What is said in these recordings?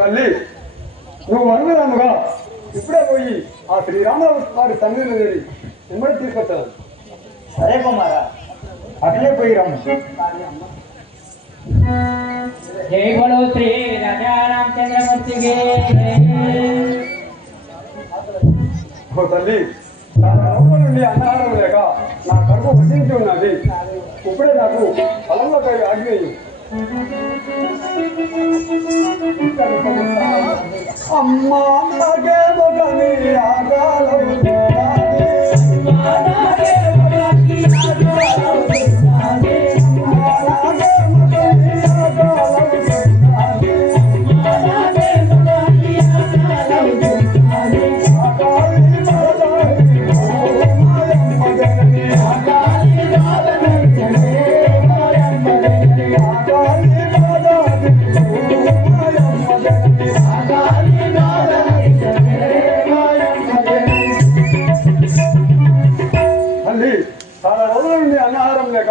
తల్లి నువ్వు అనుకున్నానుగా ఇప్పుడే పోయి ఆ శ్రీరాముల వారి సన్నిధిని చేరి వెంబడి తీసుకొచ్చాను. సరే కుమారా, అట్లే పోయి రమ్ము. జై బలో శ్రీ రామచంద్రమూర్తికి. ఓ తల్లి, నా కడుపు నుండి అన్నాహారం లేక నా కడుపు వసించి ఉన్నది. ఇప్పుడే నాకు పొలంలో పోయి ఆజ్ఞయు. అమ్మా నాకేమో కానీ ఆగాలం చాలా రోజుల నుండి అన్నాహారం లేక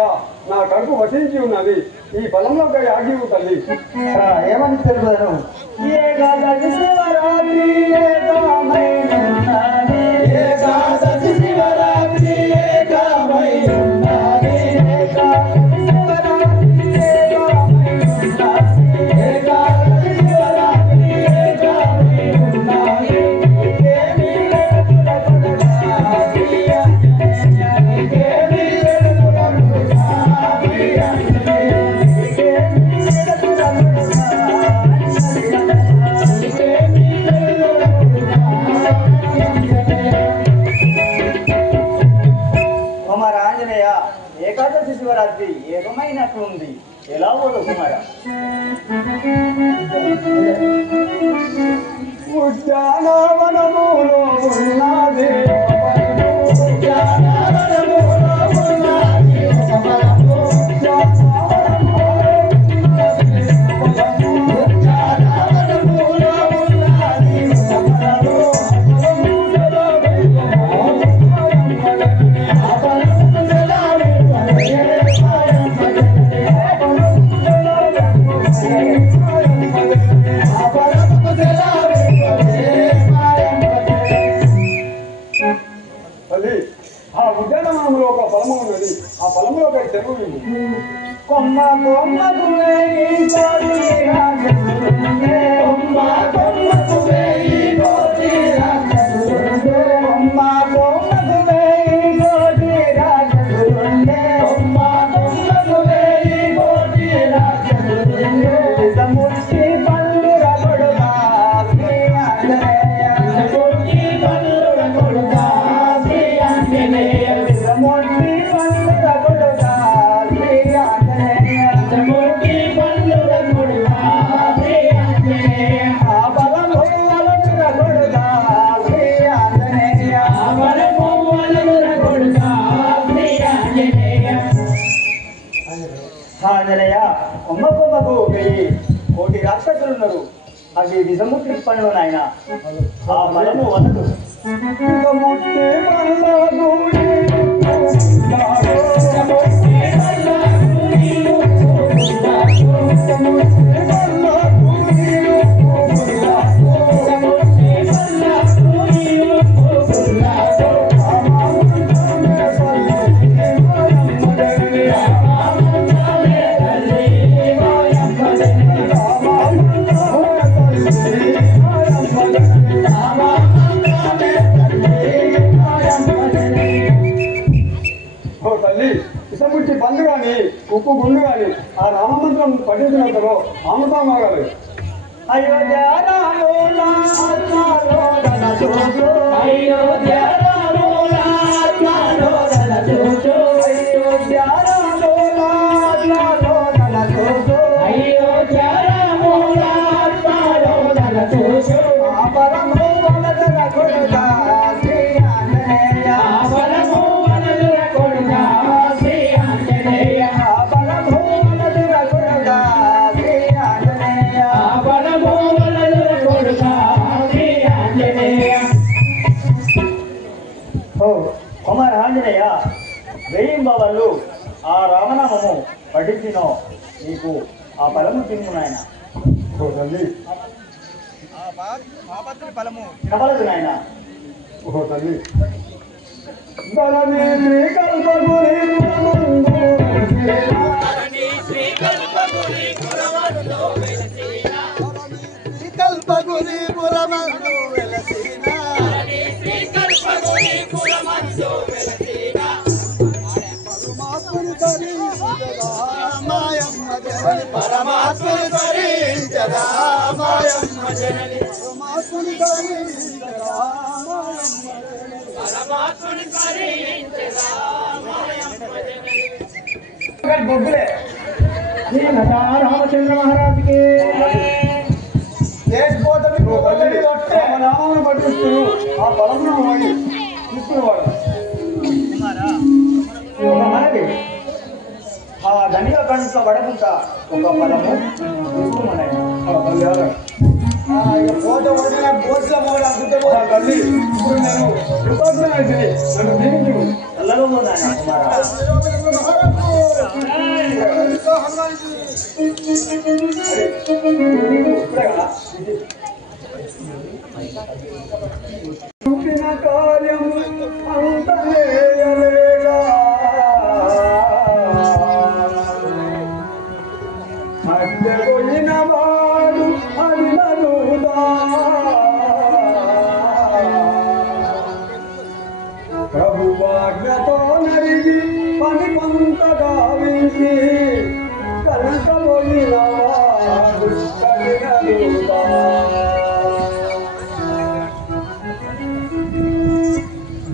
నా కడుపు వసించి ఉన్నది. ఈ పొలంలో ఆగి తల్లి ఏమని తెలుపుతాను? శివరాత్రి పోయినట్లుంది. ఎలా పోదు కుమార? ఉద్యానవనములో ఉన్నది ఆ ఉద్యానవనంలో ఒక పొలము ఉన్నది. ఆ పొలంలో ఒక చెరువు ఉంది. కొమ్మ కొమ్మకు వేయి కోటి రాజులుండే, కొమ్మ కొమ్మకు వేయి కోటి రాజులుండే, కొమ్మ కొమ్మకు వేయి కోటి రాజులుండే, కొమ్మ కొమ్మకు వేయి కోటి రాజులుండే. విషముట్టి పల్లుర కొడుగా శ్రీ ఆంజనేయ, విషముట్టి పల్లుర కొడుగా శ్రీ ఆంజనేయ, విషముట్టి పల్లుర కొడుగా శ్రీ ఆంజనేయ, విషముట్టి పల్లుర కొడుగా శ్రీ ఆంజనేయ. ఆ బలము వలనుర కొడుగా శ్రీ ఆంజనేయ, ఆ బలము వలనుర కొడుగా శ్రీ ఆంజనేయ. ఆంజనేయ, కొమ్మ కొమ్మకు వెయ్యి కోటి రాక్షసులున్నారు. అవి విషముట్టి పనులు నాయన. ఆ బలము వలదు. ముట్టి పల్లగుడి తల్లి విషముట్టి పండు కానీ ఉప్పు గుండు కానీ ఆ రామమంత్రం పఠించినంతలో ఆమృతమాగాలి. అయోధ్య రాముల ఆత్మలో ధన చూచు, అయోధ్య రాముల ఆత్మలో ధన చూచు, అయోధ్య రాముల ఆత్మలో ధన చూచు, అయోధ్య రాముల ఆత్మలో ధన చూచు. ఆ బలము వలదుర కొడుగా శ్రీ ఆంజనేయ, ఆ బలము వలదుర కొడుగా శ్రీ ఆంజనేయ, ఆ బలము వలదుర కొడుగా శ్రీ ఆంజనేయ, ఆ బలము వలదుర కొడుగా శ్రీ ఆంజనేయ. ఓ కుమార ఆంజనేయ, వేయింబవళ్ళు ఆ రామనామము పఠించినో నీకు ఆ బలము తిరుగు నాయన. ఓ తల్లి, కబలదు నాయన. ఓ తల్లి, ధరణి శ్రీకల్పగురి కల్పగురి పురమందు వెలసిన పరమాత్మని ధరించగా మాయమ్మ జనని, పరమాత్మని ధరించగా మాయమ్మ జనని, పరమాత్మని ధరించగా మాయమ్మ జనని, పరమాత్మని ధరించగా మాయమ్మ జనని. బొగ్గులే రామచంద్ర మహారాజుకి రామనామాన్ని పఠిస్తూ ఆ పొలంలో పోయి తీసుకునేవాడు. ఒక మనది ఆ ధనిక కంట పడకుండా ఒక బలము తీసుకున్నాయన. తల్లి, ఇప్పుడు నేను కృతజ్ఞతని నన్ను దీవించు. చల్లగా పోదాయన కుమార. ఇప్పుడే కదా చూపిన కార్యం అంతలేయలేగా అద్దెపోయిన వాడు అది నరుదా ప్రభువాజ్ఞతో నరిగి పని కొంత గావించి కలసపోయిన వాడు కడినరుదా.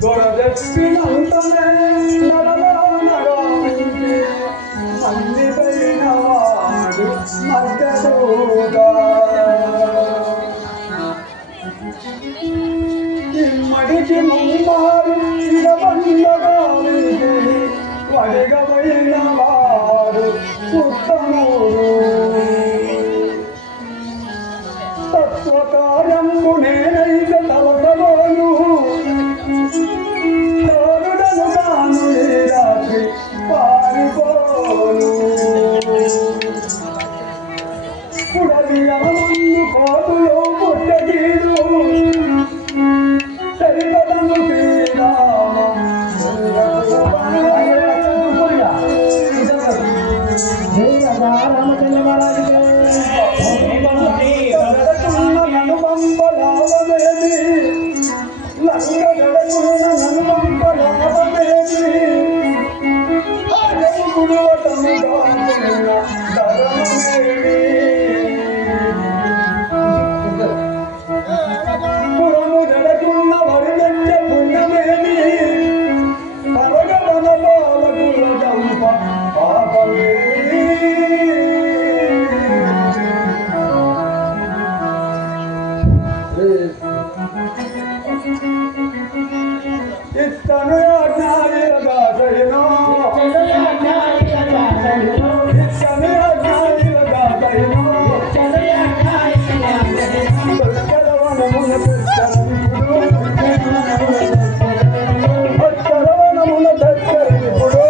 దొరదెప్పినంతనే నరలో నరాంచి మంది ఇమ్మడికి ముమ్మారు ఇడబండగాలికి వడిగబడిన వారు ఉత్తముడు తత్వకార్యము నేనైత తలసలోను తోరుడను తాను ఈ రాత్రి పారిపోను పుడలి అమలు కోటులో పుట్టగీడు సరిపదము శ్రీరామ నన్ను పంపలాభమేది లంగ గడకున్న నన్ను పంపలాభమేది గురువటముగా ధరమేది పురము జడకున్న వరినెచ్చ పుణ్యమేమి పరగమన బాలకుల జంప పాపమేమి ఇత్తను ఆజ్ఞానిరదాసైనో ఇత్తను ఆజ్ఞానిరదాసైనో చలవనమున తెచ్చరిపుడు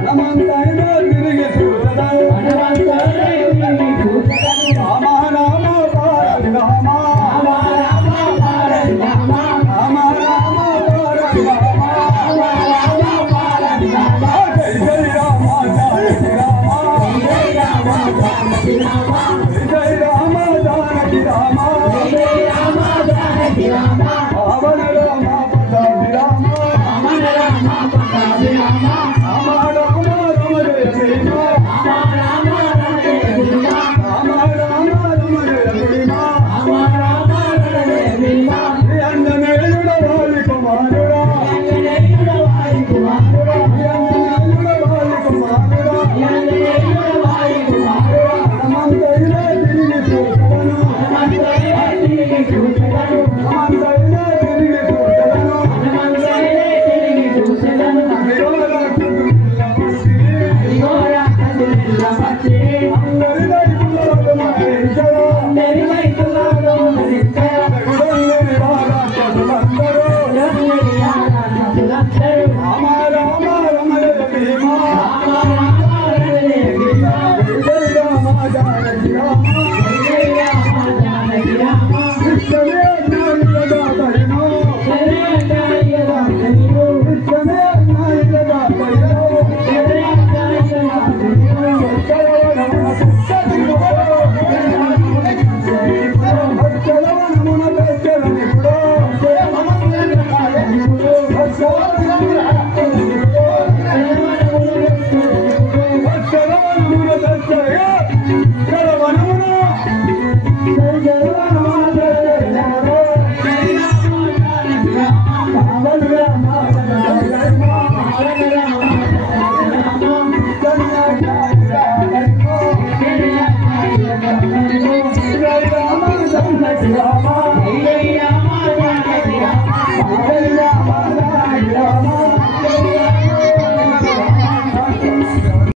Come on, శ్రీరామ